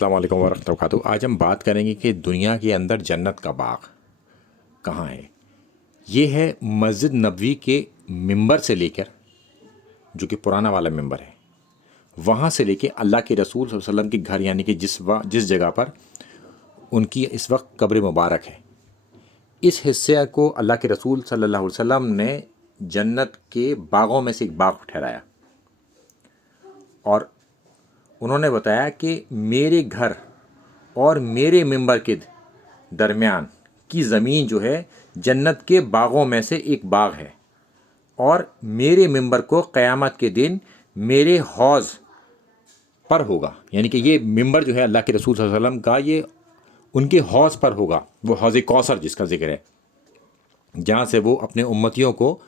السلام علیکم ورحمۃ اللہ وبرکاتہ۔ آج ہم بات کریں گے کہ دنیا کے اندر جنت کا باغ کہاں ہے۔ یہ ہے مسجد نبوی کے ممبر سے لے کر، جو کہ پرانا والا ممبر ہے، وہاں سے لے کے اللہ کے رسول صلی اللہ علیہ وسلم کے گھر، یعنی کہ جس جگہ پر ان کی اس وقت قبر مبارک ہے، اس حصے کو اللہ کے رسول صلی اللہ علیہ وسلم نے جنت کے باغوں میں سے ایک باغ ٹھہرایا، اور انہوں نے بتایا کہ میرے گھر اور میرے ممبر کے درمیان کی زمین جو ہے جنت کے باغوں میں سے ایک باغ ہے، اور میرے ممبر کو قیامت کے دن میرے حوض پر ہوگا، یعنی کہ یہ ممبر جو ہے اللہ کے رسول صلی اللہ علیہ وسلم کا، یہ ان کے حوض پر ہوگا، وہ حوض کوثر جس کا ذکر ہے، جہاں سے وہ اپنے امتیوں کو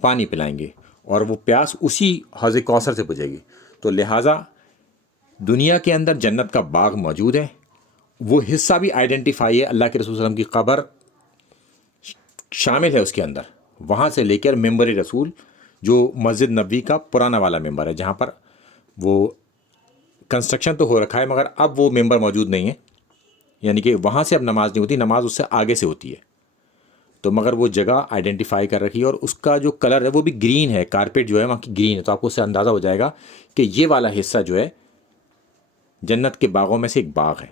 پانی پلائیں گے، اور وہ پیاس اسی حوض کوثر سے بجھے گی۔ تو لہٰذا دنیا کے اندر جنت کا باغ موجود ہے، وہ حصہ بھی آئیڈینٹیفائی ہے، اللہ کے رسول صلی اللہ علیہ وسلم کی قبر شامل ہے اس کے اندر، وہاں سے لے کر ممبر رسول جو مسجد نبوی کا پرانا والا ممبر ہے، جہاں پر وہ کنسٹرکشن تو ہو رکھا ہے مگر اب وہ ممبر موجود نہیں ہے، یعنی کہ وہاں سے اب نماز نہیں ہوتی، نماز اس سے آگے سے ہوتی ہے، تو مگر وہ جگہ آئیڈینٹیفائی کر رکھی ہے، اور اس کا جو کلر ہے وہ بھی گرین ہے، کارپیٹ جو ہے وہاں کی گرین ہے، تو آپ کو اس سے اندازہ ہو جائے گا کہ یہ والا حصہ جو ہے جنت کے باغوں میں سے ایک باغ ہے۔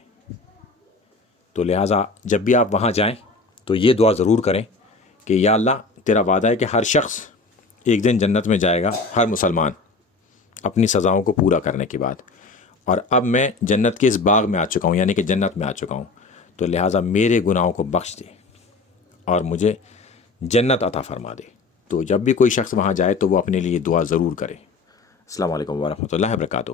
تو لہٰذا جب بھی آپ وہاں جائیں تو یہ دعا ضرور کریں کہ یا اللہ، تیرا وعدہ ہے کہ ہر شخص ایک دن جنت میں جائے گا، ہر مسلمان اپنی سزاؤں کو پورا کرنے کے بعد، اور اب میں جنت کے اس باغ میں آ چکا ہوں، یعنی کہ جنت میں آ چکا ہوں، تو لہٰذا میرے گناہوں کو بخش دے اور مجھے جنت عطا فرما دے۔ تو جب بھی کوئی شخص وہاں جائے تو وہ اپنے لیے دعا ضرور کرے۔ السلام علیکم ورحمۃ اللہ وبرکاتہ۔